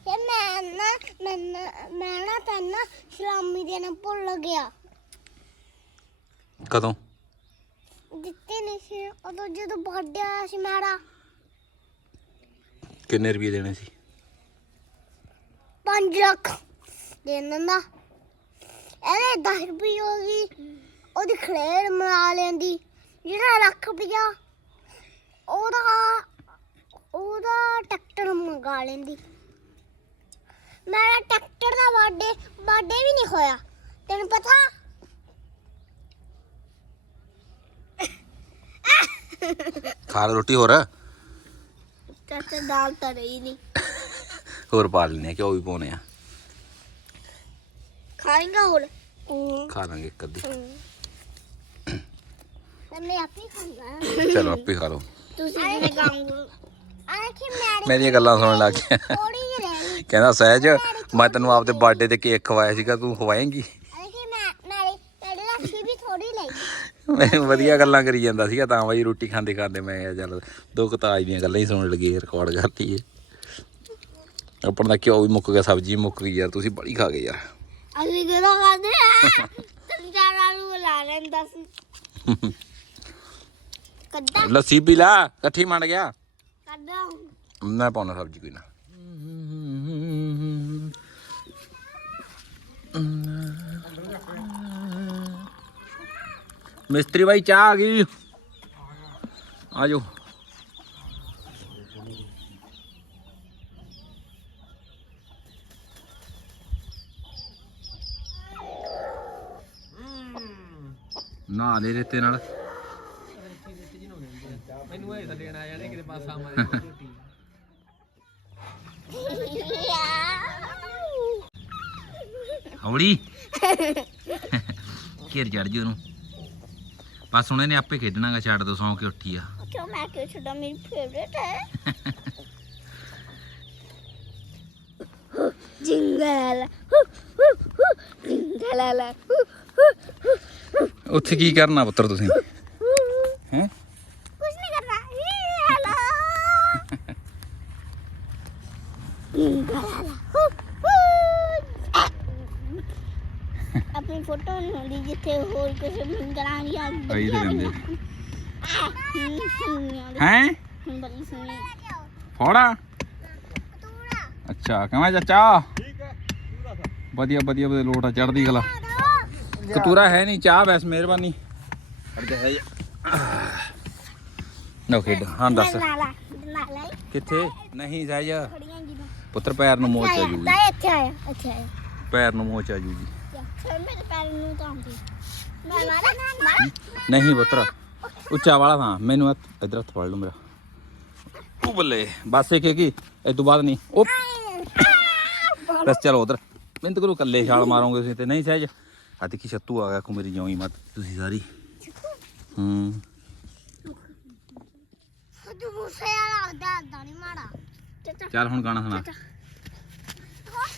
[SPEAKER 2] ਤੇ ਮੈਂ ਨਾ ਮੈਂ ਨਾ- ਮੈਂ ਨਾ ਤੈਨੂੰ ਸਲਾਮੀ ਦੇਣਾ ਭੁੱਲ ਗਿਆ।
[SPEAKER 1] ਕਦੋਂ?
[SPEAKER 2] ਦਿੱਤੇ ਨਹੀਂ ਸੀ। ਉਦੋਂ ਜਦੋਂ ਬਰਥਡੇ ਆਇਆ ਸੀ ਮੇਰਾ।
[SPEAKER 1] ਕਿੰਨੇ ਰੁਪਏ ਦੇਣੇ ਸੀ?
[SPEAKER 2] 5 ਲੱਖ। ਦੇ ਦਿੰਦਾ ਇਹਨੇ 10 ਰੁਪਏ ਹੋ ਗਈ ਉਹਦੀ ਖਲੇਰ ਮਨਾ ਲੈਂਦੀ। ਜਿਹੜਾ ਲੱਖ ਰੁਪਇਆ ਉਹਦਾ ਉਹਦਾ ਟਰੈਕਟਰ ਮੰਗਾ ਲੈਂਦੀ। ਮੇਰਾ ਟਰੈਕਟਰ ਦਾ ਬਰਥਡੇ ਬਰਥਡੇ ਵੀ ਨਹੀਂ ਹੋਇਆ। ਤੈਨੂੰ ਪਤਾ?
[SPEAKER 1] ਖਾ ਲਓ ਰੋਟੀ ਹੋਰ।
[SPEAKER 2] ਚਾਚਾ ਦਾਲ ਤਾਂ ਰਹੀ ਨਹੀਂ।
[SPEAKER 1] ਹੋਰ ਪਾ ਲੈਣੇ ਕਿਉਂ ਵੀ ਪਾਉਣੇ ਆ।
[SPEAKER 2] ਖਾਏਗਾ ਹੋਰ?
[SPEAKER 1] ਖਾ ਲਾਂਗੇ ਇੱਕ ਅੱਧੀ।
[SPEAKER 2] ਮੈਂ ਆਪੇ ਖਾਂਗਾ
[SPEAKER 1] ਚਲੋ ਆਪੇ ਖਾ ਲਓ।
[SPEAKER 2] ਤੁਸੀਂ ਆਖੇ ਮੇਰੇ
[SPEAKER 1] ਮੇਰੀਆਂ ਗੱਲਾਂ ਸੁਣਨ ਲੱਗ ਗਿਆ।
[SPEAKER 2] ਥੋੜੀ ਜਿਹੀ ਰਹਿ ਗਈ।
[SPEAKER 1] ਕਹਿੰਦਾ ਸਹਿਜ ਮੈਂ ਤੈਨੂੰ ਆਪਦੇ ਬਰਥਡੇ ਤੇ ਕੇਕ ਖਵਾਇਆ ਸੀਗਾ ਤੂੰ ਖਵਾਏਂਗੀ?
[SPEAKER 2] ਆਖੇ ਮੈਂ ਮੇਰੇ ਤੇਰੇ ਲੱਸੀ ਵੀ ਥੋੜੀ ਲਈ
[SPEAKER 1] ਮੈਂ ਵਧੀਆ ਗੱਲਾਂ ਕਰੀ ਜਾਂਦਾ ਸੀਗਾ ਤਾਂ ਬਾਈ ਰੋਟੀ ਖਾਂਦੇ ਖਾਂਦੇ ਮੈਂ ਕਿਹਾ ਚੱਲ ਦੋ ਕਤਾਜ ਦੀਆਂ ਗੱਲਾਂ ਹੀ ਸੁਣਨ ਲੱਗੇ ਰਿਕਾਰਡ ਕਰ ਲਈਏ। ਆਪਣਾ ਤਾਂ ਘਿਓ ਵੀ ਮੁੱਕ ਗਿਆ ਸਬਜ਼ੀ ਮੁੱਕ ਗਈ ਯਾਰ ਤੁਸੀਂ ਬੜੀ ਖਾ ਗਏ ਯਾਰ।
[SPEAKER 2] ਅਸੀਂ ਕਿਹਦਾ ਖਾਂਦੇ ਆ? ਤਿੰਨ ਚਾਰ ਆਲੂ ਲਾ ਲੈਂਦਾ ਸੀ। ਕੱਦਾ
[SPEAKER 1] ਲੱਸੀ ਪੀ ਲਾ ਇਕੱਠੀ ਮੰਡ ਗਿਆ।
[SPEAKER 2] ਕੱਦਾ
[SPEAKER 1] ਮੈਂ ਪਾਉਣਾ ਸਬਜ਼ੀ ਕੋਈ ਨਾ। ਮਿਸਤਰੀ ਬਾਈ ਚਾਹ ਆ ਗਈ। ਆ ਜਾਓ ਨਾ ਲੈ ਰੇਤੇ ਨਾਲ।
[SPEAKER 4] ਮੈਨੂੰ ਇਹ ਥੱਲੇ ਆ ਜਾਣੇ ਕਿਤੇ ਪਾਸਾ ਮਾਰੇ ਰੋਟੀ
[SPEAKER 1] ਹੌਲੀ। ਘੇਰ ਚੜ ਜੀ ਉਹਨੂੰ। ਬਸ ਹੁਣ ਇਹਨੇ ਆਪੇ ਖੇਡਣਾਗਾ ਛੱਡ ਦੋ ਸੌਂ ਕੇ ਉੱਠੀ ਆ।
[SPEAKER 2] ਕਿਉਂ ਮੈਂ ਕਿਉਂ ਛੱਡਾਂ? ਮੇਰੀ ਫੇਵਰੇਟ ਹੈ। ਜਿੰਗਲ। ਜਿੰਗਲ
[SPEAKER 1] ਉੱਥੇ ਕੀ ਕਰਨਾ ਪੁੱਤਰ ਤੁਸੀਂ? ਹੈ
[SPEAKER 2] ਕੁਝ ਨਹੀਂ ਕਰਨਾ ਇਹ ਹੈਲੋ ਜਿੰਗਲ ਆਪਣੀ ਫੋਟੋ ਨਹੀਂ ਹੁੰਦੀ ਜਿੱਥੇ ਹੋਰ ਆ
[SPEAKER 1] ਆਈ ਤੇ ਕਹਿੰਦੇ
[SPEAKER 2] ਹੈ? ਬੜੀ ਸੋਹਣੀ
[SPEAKER 1] ਫੋੜਾ? ਅੱਛਾ ਕਿਵੇਂ ਚਾਚਾ? ਵਧੀਆ ਵਧੀਆ ਵਧੀਆ ਲੋਟ ਆ ਚੜਦੀ ਗਲਾ ਕਤੂਰਾ ਹੈ ਨਹੀਂ ਚਾਹ ਬਸ ਮਿਹਰਬਾਨੀ। ਅਰਜਾ ਹੈ ਨੋ ਖੇਡ ਹਾਂ ਦੱਸ।
[SPEAKER 2] ਨਾਲਾ ਨਾਲਾ
[SPEAKER 1] ਕਿੱਥੇ? ਨਹੀਂ ਸਹਿਜ।
[SPEAKER 2] ਖੜੀਆਂ ਜਿੱਦਾਂ
[SPEAKER 1] ਪੁੱਤਰ ਪੈਰ ਨੂੰ ਮੋਚ ਆ ਜੂਗੀ।
[SPEAKER 2] ਇੱਥੇ ਆਇਆ ਇੱਥੇ ਆਇਆ।
[SPEAKER 1] ਪੈਰ ਨੂੰ ਮੋਚ ਆ ਜੂਗੀ।
[SPEAKER 2] ਮੇਰੇ ਪੈਰ ਨੂੰ ਤਾਂ ਆਉਂਦੀ। ਮੈਂ ਮਾਰਾ ਮਾਰਾ
[SPEAKER 1] ਨਹੀਂ ਪੁੱਤਰ ਉੱਚਾ ਵਾਲਾ ਥਾਂ, ਮੈਨੂੰ ਹੱਥ- ਇੱਧਰ ਹੱਥ ਫੜ ਲਓ ਮੇਰਾ। ਉਹ ਬੱਲੇ, ਬਸ ਇੱਕ ਕੀ ਇਹ ਤੋਂ ਬਾਅਦ ਨਹੀਂ। ਉਹ ਬਸ ਚਲੋ ਉਧਰ। ਮਿੰਤ ਕਰੋ ਕੱਲੇ ਛਾਲ ਮਾਰੋਗੇ ਤੁਸੀਂ ਤੇ ਨਹੀਂ ਸਹਿਜ। ਆ ਦੇਖੀ ਛੱਤੂ ਆ ਗਿਆ ਕੋ ਮੇਰੀ ਜੋਈ ਮਤ। ਤੁਸੀਂ ਸਾਰੀ। ਹੂੰ।
[SPEAKER 2] ਤੂੰ ਮੁਸੇ ਵਾਲਾ ਲੱਗਦਾ ਏਦਾਂ ਨਹੀਂ ਮਾੜਾ ਚਾਚਾ
[SPEAKER 1] ਚੱਲ ਹੁਣ ਗਾਣਾ ਸੁਣਾ।
[SPEAKER 2] ਹੋ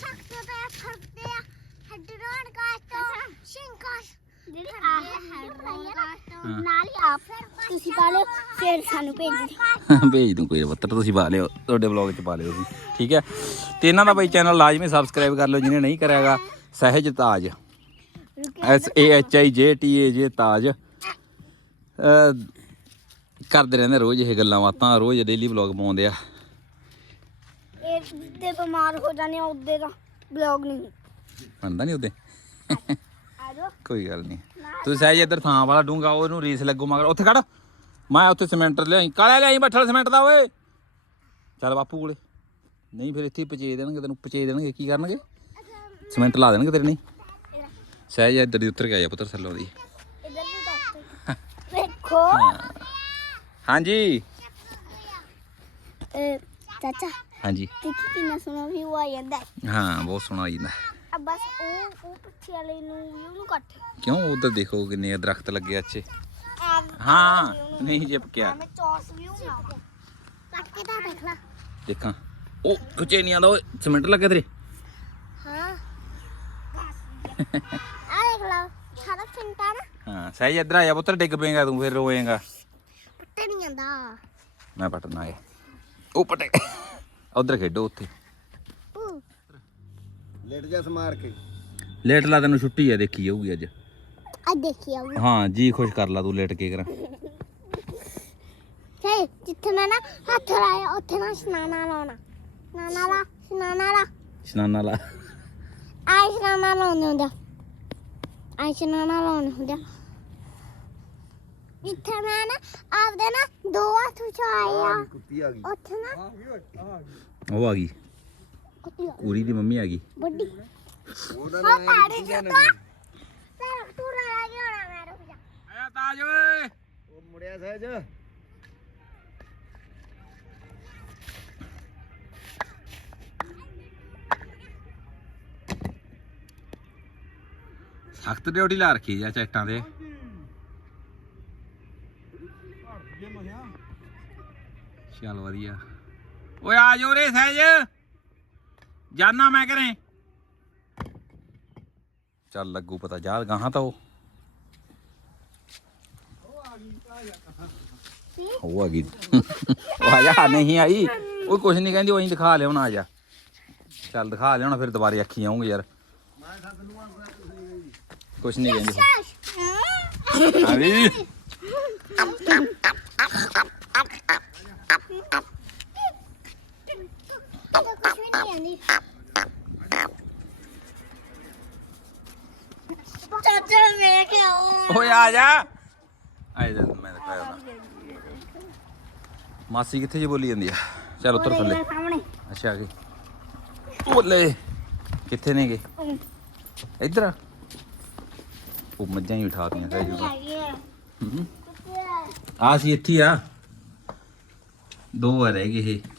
[SPEAKER 2] ਸਕਦਾ ਤਾਂ ਫਰਦੇ ਆ। ਹੈਡਰੋਨ ਕਾਸਟੋ ਸ਼ਿੰਕਾਸ ਜਿਹੜੇ ਆ ਹੈਡਰੋਨ ਕਾਸਟੋ ਨਾਲ ਹੀ। ਆਪ ਤੁਸੀਂ ਪਾ ਲਓ ਫਿਰ ਸਾਨੂੰ ਭੇਜ ਦਿਓ
[SPEAKER 1] ਭੇਜ ਦੂੰ ਕੋਈ ਪੁੱਤਰ ਤੁਸੀਂ ਪਾ ਲਿਓ ਤੁਹਾਡੇ ਵਲੌਗ 'ਚ ਪਾ ਲਿਓ ਤੁਸੀਂ ਠੀਕ ਹੈ? ਤੇ ਇਹਨਾਂ ਦਾ ਬਈ ਚੈਨਲ ਲਾਜ਼ਮੀ ਸਬਸਕ੍ਰਾਈਬ ਕਰ ਲਿਓ ਜਿਹਨੇ ਨਹੀਂ ਕਰਿਆਗਾ ਸਹਿਜ ਤਾਜ। ਐਸ ਏ ਐਚ ਆਈ ਜੇ ਟੀ ਏ ਜੇ ਤਾਜ। ਅਹ ਕਰਦੇ ਰਹਿੰਦੇ ਰੋਜ਼ ਇਹ ਗੱਲਾਂ ਬਾਤਾਂ ਰੋਜ਼ ਡੇਲੀ ਵਲੌਗ ਪਾਉਂਦੇ ਆ।
[SPEAKER 2] ਇਹ ਜਿੱਦੇ ਬਿਮਾਰ ਹੋ ਜਾਣੇ ਉਹਦੇ ਦਾ ਬਲੌਗ ਨਹੀਂ।
[SPEAKER 1] ਬਣਦਾ ਨਹੀਂ ਉਹਦੇ? ਕੋਈ ਗੱਲ ਨਹੀਂ। ਤੁਸੀਂ ਸਹਿਜ ਇੱਧਰ ਥਾਂ ਵਾਲਾ ਡੂੰਗਾ ਉਹਨੂੰ ਰੀਸ ਲੱਗੂ ਮਗਰ। ਉੱਥੇ ਖੜ। ਮੈਂ ਉੱਥੇ ਸਿਮੈਂਟ ਲਿਆਈ। ਕਾਲੇ ਲਿਆਈ ਬੱਠਲ ਸਿਮੈਂਟ ਦਾ ਓਏ? ਚੱਲ ਬਾਪੂ ਕੋਲੇ। ਨਹੀਂ ਫਿਰ ਇੱਥੇ ਹੀ ਪਚੇ ਦੇਣਗੇ ਤੈਨੂੰ। ਪਚੇ ਦੇਣਗੇ। ਕੀ ਕਰਨਗੇ? ਸਿਮੈਂਟ ਲਾ ਦੇਣਗੇ ਤੇਰੇ ਨਹੀਂ। ਸਹਿਜ ਇੱਧਰ ਦੀ ਉੱਤਰ ਕੇ ਆਇਆ ਪੁੱਤਰ ਥੱਲੋਂ ਦੀ।
[SPEAKER 2] ਵੀ ਵੇਖੋ।
[SPEAKER 1] ਹਾਂਜੀ।
[SPEAKER 2] ਚਾਚਾ।
[SPEAKER 1] ਹਾਂਜੀ।
[SPEAKER 2] ਦੇਖੀ ਕਿੰਨਾ ਸੋਹਣਾ ਵਿਊ ਆ ਜਾਂਦਾ। ਹੈ।
[SPEAKER 1] ਹਾਂ ਬਹੁਤ ਸੋਹਣਾ ਆ ਜਾਂਦਾ।
[SPEAKER 2] ਆ ਬਸ ਉਹ ਉਹ ਪਿੱਛੇ ਵਾਲੇ ਨੂੰ ਵਿਊ ਨੂੰ ਕੱਟ।
[SPEAKER 1] ਕਿਉਂ? ਉਧਰ ਦੇਖੋ ਕਿੰਨੇ ਦਰਖਤ ਲੱਗੇ ਅੱਛੇ। ਹਾਂ ਨਹੀਂ
[SPEAKER 2] ਵਿਊ ਕੱਟ ਕੇ ਤਾਂ ਦੇਖ ਲੈ।
[SPEAKER 1] ਦੇਖਾਂ। ਉਹ ਕੁਚੇ ਨਹੀਂ ਓਏ ਸਿਮੈਂਟ ਲੱਗੇ ਤੇਰੇ।
[SPEAKER 2] ਹਾਂ। ਆ ਦੇਖ ਲਓ ਸਾਰਾ ਸਿੰਟਾ ਨਾ।
[SPEAKER 1] ਹਾਂ ਸਹਿਜ ਇੱਧਰ ਆਇਆ ਪੁੱਤਰ ਡਿੱਗ ਪਏਗਾ ਤੂੰ ਫਿਰ ਰੋਏਗਾ।
[SPEAKER 2] ਪੱਟੇ ਨਹੀਂ ਆਂਦਾ
[SPEAKER 1] ਮੈਂ ਪਟਨਾ ਆਇਆ। ਉਹ ਪਟੇ ਉਧਰ ਖੇਡੋ ਉੱਥੇ।
[SPEAKER 5] ਲੇਟ ਜਾ ਸਮਾਰ ਕੇ।
[SPEAKER 1] ਲੇਟ ਲਾ ਤੈਨੂੰ ਛੁੱਟੀ ਹੈ ਦੇਖੀ ਜਾਊਗੀ ਅੱਜ।
[SPEAKER 6] ਆ ਦੇਖੀ ਆਉ
[SPEAKER 1] ਹਾਂ ਜੀ ਖੁਸ਼ ਕਰ ਲਾ ਤੂੰ ਲੇਟ ਕੇ ਕਰਾਂ।
[SPEAKER 6] ਤੇ ਜਿੱਥੇ ਮੈਂ ਨਾ ਹੱਥ ਲਾਇਆ ਉੱਥੇ ਨਾ ਸਨਾਨਾ ਲਾਉਣਾ। ਸਨਾਨਾ ਲਾ ਸਨਾਨਾ ਲਾ।
[SPEAKER 1] ਇਸ਼ਨਾਨਾ ਲਾ।
[SPEAKER 6] ਆਈ ਸਨਾਨਾ ਲਾਉਂਦੇ ਹੁੰਦਾ ਆਈ ਸਨਾਨਾ ਲਾਉਂਦੇ ਹੁੰਦਾ ਜਿੱਥੇ ਮੈਂ ਨਾ ਆਪਦੇ ਨਾ ਦੋ ਹੱਥ ਚਾਇਆ
[SPEAKER 5] ਕੁੱਤੀ ਆ ਗਈ।
[SPEAKER 6] ਉੱਥੇ ਨਾ
[SPEAKER 1] ਉਹ ਆ ਗਈ। ਪੂਰੀ ਦੀ ਮੰਮੀ ਆ ਗਈ।
[SPEAKER 6] ਵੱਡੀ।
[SPEAKER 5] ਉਹਦਾ
[SPEAKER 6] ਹਾਂ ਤਾੜੀ ਸੁੱਤਾ ਤੇ ਤੂੰ ਰਹਿ ਗਿਆ ਹੋਣਾ ਮੈਂ ਰੁਕ ਜਾ।
[SPEAKER 1] ਆਇਆ ਤਾਜ ਓਏ।
[SPEAKER 5] ਉਹ ਮੁੜਿਆ ਸਹਿਜ।
[SPEAKER 1] ਸਖਤ ਡਿਊਟੀ ਲਾ ਰੱਖੀ ਆ ਚੈਟਾਂ ਦੇ ਚੱਲ ਵਧੀਆ। ਓਏ ਆ ਜਾਓ ਰੇ ਸਹਿਜ। ਜਾਨਾ ਮੈਂ ਕਰੇ ਚੱਲ ਲੱਗੂ ਪਤਾ ਜਾ ਗਾਹਾਂ ਤਾਂ ਉਹ। ਉਹ ਆ ਗਈ। ਉਹ ਆ ਜਾ ਨਹੀਂ ਆਈ। ਉਹ ਕੁਝ ਨਹੀਂ ਕਹਿੰਦੀ ਉਹ ਅਸੀਂ ਦਿਖਾ ਲਿਆਉਣਾ ਆ ਜਾ। ਚੱਲ ਦਿਖਾ ਲਿਆਉਣਾ ਫਿਰ ਦੁਬਾਰੇ ਅੱਖੀ ਆਉਂਗੇ ਯਾਰ। ਕੁਝ ਨਹੀਂ ਕਹਿੰਦੀ ਵੀ
[SPEAKER 6] ਤਾਂ ਕੁਛ ਵੀ ਨਹੀਂ। ਆਂਦੀ ਚਾਚਾ ਮੇਰੇ ਕਿਉਂ
[SPEAKER 1] ਓਏ ਆ ਜਾ। ਆਏ ਜਾ ਮੈਂ ਦਿਖਾਇਆ ਨਾ ਮਾਸੀ ਕਿੱਥੇ ਜੀ ਬੋਲੀ ਜਾਂਦੀ ਆ? ਚੱਲ ਉੱਤਰ ਥੱਲੇ।
[SPEAKER 6] ਸਾਹਮਣੇ।
[SPEAKER 1] ਅੱਛਾ ਆ ਗਈ। ਓਲੇ ਕਿੱਥੇ ਨੇ ਗਏ ਇੱਧਰ ਆ। ਉਹ ਮੱਝਾਂ ਹੀ ਉਠਾਤੀਆਂ ਜੂਗਾ
[SPEAKER 6] ਹੈਗੀ ਆ?
[SPEAKER 1] ਹੂੰ। ਆ? ਸੀ ਇੱਥੇ ਆ। ਦੋ ਆ ਰਹਿ ਗਏ ਇਹ।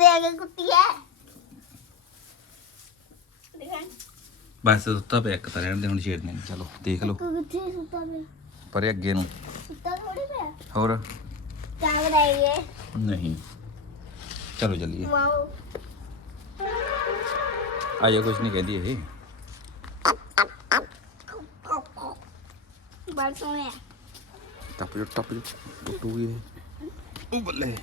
[SPEAKER 6] ਕੁੱਤੇ ਆ ਗਏ ਕੁੱਤੀ ਹੈ ਦੇਖਾਂ।
[SPEAKER 1] ਬਸ ਸੁੱਤਾ ਪਿਆ ਇੱਕ ਤਾਂ ਰਹਿਣ ਦੇ ਹੁਣ ਛੇੜਨੇ ਨੀ। ਚਲੋ ਦੇਖ ਲਓ।
[SPEAKER 6] ਪਿਆ?
[SPEAKER 1] ਪਰੇ ਅੱਗੇ ਨੂੰ।
[SPEAKER 6] ਸੁੱਤਾ ਥੋੜੀ ਪਿਆ?
[SPEAKER 1] ਹੋਰ?
[SPEAKER 6] ਰਹੀ ਹੈ।
[SPEAKER 1] ਨਹੀਂ। ਚਲੋ ਚੱਲੀਏ।
[SPEAKER 6] ਵਾਓ।
[SPEAKER 1] ਆਜਾ ਕੁਝ ਨਹੀਂ ਕਹਿੰਦੀ ਇਹ।
[SPEAKER 6] ਬੜ ਸੋਹਣਾ
[SPEAKER 1] ਟੱਪ ਜੋ ਟੱਪ ਜੋ। ਇਹ। ਉਹ ਬੱਲੇ।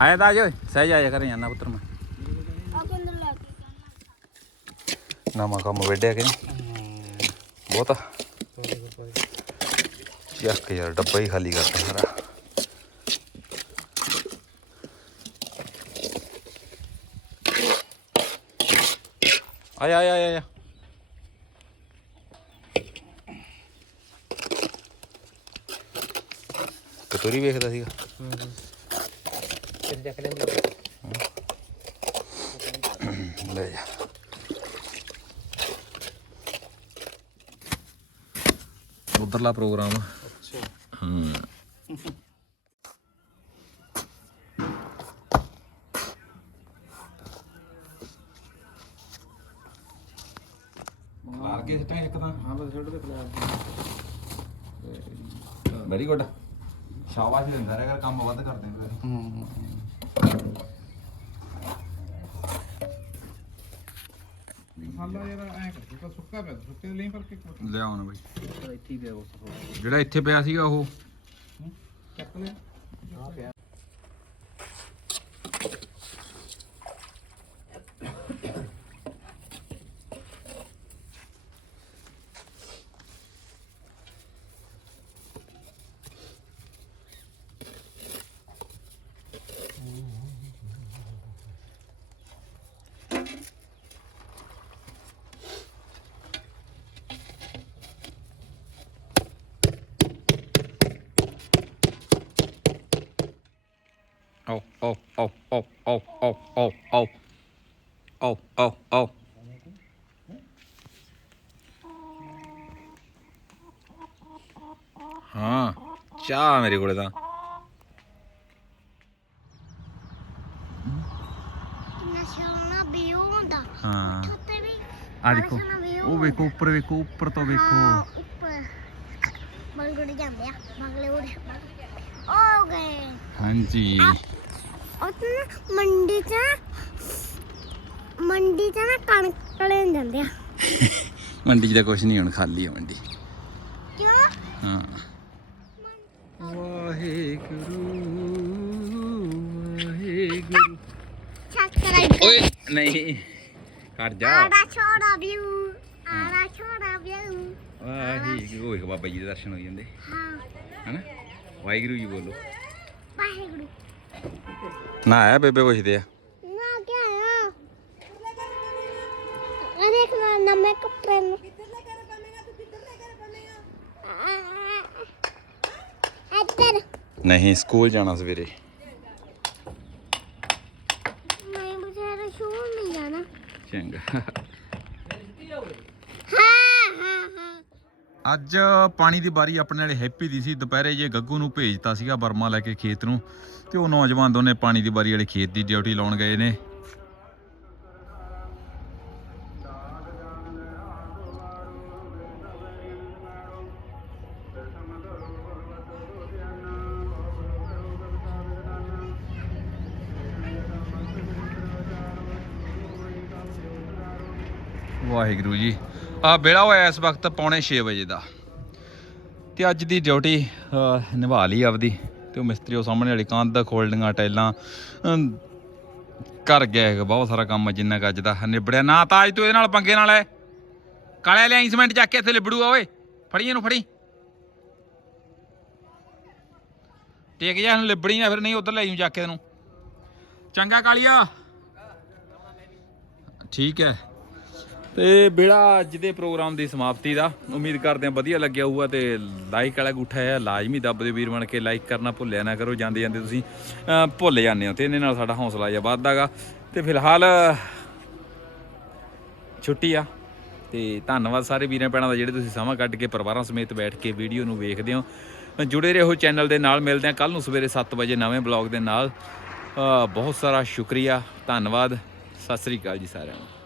[SPEAKER 1] ਆਇਆ ਤਾਂ ਆਜੋ ਸਹਿਜ ਆਇਆ ਕਰੇ ਜਾਨਾ ਪੁੱਤਰ ਮੈਂ। ਨਵਾਂ ਕੰਮ ਵੇਡਿਆ ਕਿ ਨਹੀਂ? ਬਹੁਤ ਚੱਕ ਯਾਰ, ਡੱਬਾ ਹੀ ਖਾਲੀ ਕਰਤਾ ਸਾਰਾ। ਆਇਆ ਆਇਆ ਆਇਆ। ਕਤੂਰੀ ਵੇਖਦਾ ਸੀਗਾ।
[SPEAKER 3] ਫਿਰ ਦੇਖ ਲੈਂਦੇ
[SPEAKER 1] ਲੈ ਜਾ। ਉਧਰਲਾ ਪ੍ਰੋਗਰਾਮ। ਹੂੰ। ਮਾਰ ਕੇ ਸਿੱਟਾਂ ਇੱਕ ਤਾਂ। ਹਾਂ ਬਸ ਛੱਡ ਦੇ ਵੈਰੀ ਗੁੱਡ ਸ਼ਾਬਾਸ਼ ਦਿੰਦਾ ਰਿਹਾ ਕਰ ਕੰਮ ਵੱਧ ਕਰ ਦਿੰਦਾ ਹੂੰ ਲਿਆਉਣਾ ਬਈ
[SPEAKER 3] ਇੱਥੇ ਪਿਆ ਉਸ
[SPEAKER 1] ਜਿਹੜਾ ਇੱਥੇ ਪਿਆ ਸੀਗਾ ਉਹ? Oh, 어, 어, 어, 어, 어,
[SPEAKER 6] 어, 어, 어, 어,
[SPEAKER 1] 어,
[SPEAKER 6] 어. हाँ
[SPEAKER 1] क्या मेरे को था ਉੱਪਰ ਵੇਖੋ ਉੱਪਰ ਤੋਂ ਵੇਖੋ
[SPEAKER 6] ਉੱਪਰ ਬਲਗੜ ਜਾਂਦੇ ਆ ਬਗਲੇ ਉੜ ਹੋ ਗਏ
[SPEAKER 1] ਹਾਂਜੀ
[SPEAKER 6] ਉੱਥੇ ਮੰਡੀ ਚ ਮੰਡੀ ਚ ਨਾ ਕਣਕ ਲੈਣ ਜਾਂਦੇ ਆ
[SPEAKER 1] ਮੰਡੀ 'ਚ ਤਾਂ ਕੁਝ ਨਹੀਂ ਹੁਣ ਖਾਲੀ ਆ ਮੰਡੀ
[SPEAKER 6] ਕਿਉਂ
[SPEAKER 1] ਹਾਂ ਵਾਹਿਗੁਰੂ ਵਾਹਿਗੁਰੂ
[SPEAKER 6] ਸਬਸਕ੍ਰਾਈਬ
[SPEAKER 1] ਓਏ ਨਹੀਂ ਹਟ ਜਾ
[SPEAKER 6] ਆੜਾ ਛੋੜਾ ਵਿਊ ਵਿਊ
[SPEAKER 1] ਵਾਹਿਗੁਰੂ ਓਏ ਬਾਬਾ ਜੀ ਦੇ ਦਰਸ਼ਨ ਹੋ ਜਾਂਦੇ।
[SPEAKER 6] ਹਾਂ।
[SPEAKER 1] ਹਨਾ? ਵਾਹਿਗੁਰੂ ਜੀ ਬੋਲੋ।
[SPEAKER 6] ਵਾਹਿਗੁਰੂ।
[SPEAKER 1] ਨਾ ਆਇਆ ਬੇਬੇ ਪੁੱਛਦੇ ਆ।
[SPEAKER 6] ਨਾ ਕੀ ਆ ਇਹ ਦੇਖ ਨਾ ਨਵੇਂ ਕੱਪੜੇ ਨੂੰ। ਇੱਧਰ।
[SPEAKER 1] ਨਹੀਂ ਸਕੂਲ ਜਾਣਾ ਸਵੇਰੇ।
[SPEAKER 6] ਮੈਂ ਬਜ਼ਾਰ ਸ਼ੂ ਨਹੀਂ ਜਾਣਾ।
[SPEAKER 1] ਚੰਗਾ
[SPEAKER 6] ਹਾਂ ਹਾਂ ਹਾਂ
[SPEAKER 1] ਅੱਜ ਪਾਣੀ ਦੀ ਵਾਰੀ ਆਪਣੇ ਵਾਲੇ ਹੈਪੀ ਦੀ ਸੀ। ਦੁਪਹਿਰੇ ਜੇ ਗੱਗੂ ਨੂੰ ਭੇਜਤਾ ਸੀਗਾ ਬਰਮਾ ਲੈ ਕੇ ਖੇਤ ਨੂੰ, ਤੇ ਉਹ ਨੌਜਵਾਨ ਦੋਨੇ ਪਾਣੀ ਦੀ ਵਾਰੀ ਵਾਲੇ ਖੇਤ ਦੀ ਡਿਊਟੀ ਲਾਉਣ ਗਏ ਨੇ। ਵਾਹਿਗੁਰੂ ਜੀ। ਆ ਵੇਲਾ ਹੋਇਆ ਇਸ ਵਕਤ ਪੌਣੇ 6 ਵਜੇ ਦਾ। ਤੇ ਅੱਜ ਦੀ ਡਿਊਟੀ ਨਿਭਾ ਲਈ ਆਪਦੀ ਤੇ ਉਹ ਮਿਸਤਰੀ ਉਹ ਸਾਹਮਣੇ ਵਾਲੀ ਕੰਧ ਖੋਲਡੀਆਂ ਟੈਲਾਂ ਅਮ, ਕਰ ਗਿਆ ਹੈਗਾ ਬਹੁਤ ਸਾਰਾ ਕੰਮ ਜਿੰਨਾ ਕੁ ਅੱਜ ਦਾ ਨਿਬੜਿਆ। ਨਾ ਤਾਂ ਅੱਜ ਤੂੰ ਇਹਦੇ ਨਾਲ ਪੰਗੇ ਨਾਲ ਐ ਕਾਲੇ ਲਿਆਈ ਸੀਮੈਂਟ ਚੱਕ ਕੇ ਇੱਥੇ ਲਿਬੜੂਗਾ ਓਏ। ਫੜੀ ਇਹਨੂੰ ਫੜੀ। ਟੇਕ ਜਾ ਇਹਨੂੰ ਲਿਬੜੀ ਨਾ ਫਿਰ ਨਹੀਂ ਉਧਰ ਲੈ ਜੂ ਚੱਕ ਕੇ ਇਹਨੂੰ। ਚੰਗਾ ਕਾਲੀਆ। ਠੀਕ ਹੈ। ਤੇ ਬੇੜਾ ਅੱਜ ਦੇ ਪ੍ਰੋਗਰਾਮ ਦੀ ਸਮਾਪਤੀ ਦਾ। ਉਮੀਦ ਕਰਦੇ ਹਾਂ ਵਧੀਆ ਲੱਗਿਆ ਹੋਊਗਾ ਤੇ ਲਾਈਕ ਵਾਲਾ ਗੁੱਠਾ ਹੈ, ਲਾਜ਼ਮੀ ਦੱਬ ਦੇ ਵੀਰ ਬਣ ਕੇ ਲਾਈਕ ਕਰਨਾ ਭੁੱਲਿਆ ਨਾ ਕਰੋ, ਜਾਂਦੇ ਜਾਂਦੇ ਤੁਸੀਂ ਭੁੱਲ ਜਾਂਦੇ ਹੋ ਤੇ ਇਹਦੇ ਨਾਲ ਸਾਡਾ ਹੌਸਲਾ ਜਿਹਾ ਵੱਧਦਾਗਾ। ਤੇ ਫਿਲਹਾਲ ਛੁੱਟੀ ਆ ਤੇ ਧੰਨਵਾਦ ਸਾਰੇ ਵੀਰਾਂ ਭੈਣਾਂ ਦਾ ਜਿਹੜੇ ਤੁਸੀਂ ਸਮਾਂ ਕੱਢ ਕੇ ਪਰਿਵਾਰਾਂ ਸਮੇਤ ਬੈਠ ਕੇ ਵੀਡੀਓ ਨੂੰ ਵੇਖਦੇ ਹੋ। ਜੁੜੇ ਰਹੋ ਚੈਨਲ ਦੇ ਨਾਲ, ਮਿਲਦੇ ਹਾਂ ਕੱਲ ਨੂੰ ਸਵੇਰੇ 7 ਵਜੇ ਨਵੇਂ ਬਲੌਗ ਦੇ ਨਾਲ। ਬਹੁਤ ਸਾਰਾ ਸ਼ੁਕਰੀਆ, ਧੰਨਵਾਦ, ਸਤਿ ਸ੍ਰੀ ਅਕਾਲ ਜੀ ਸਾਰਿਆਂ ਨੂੰ।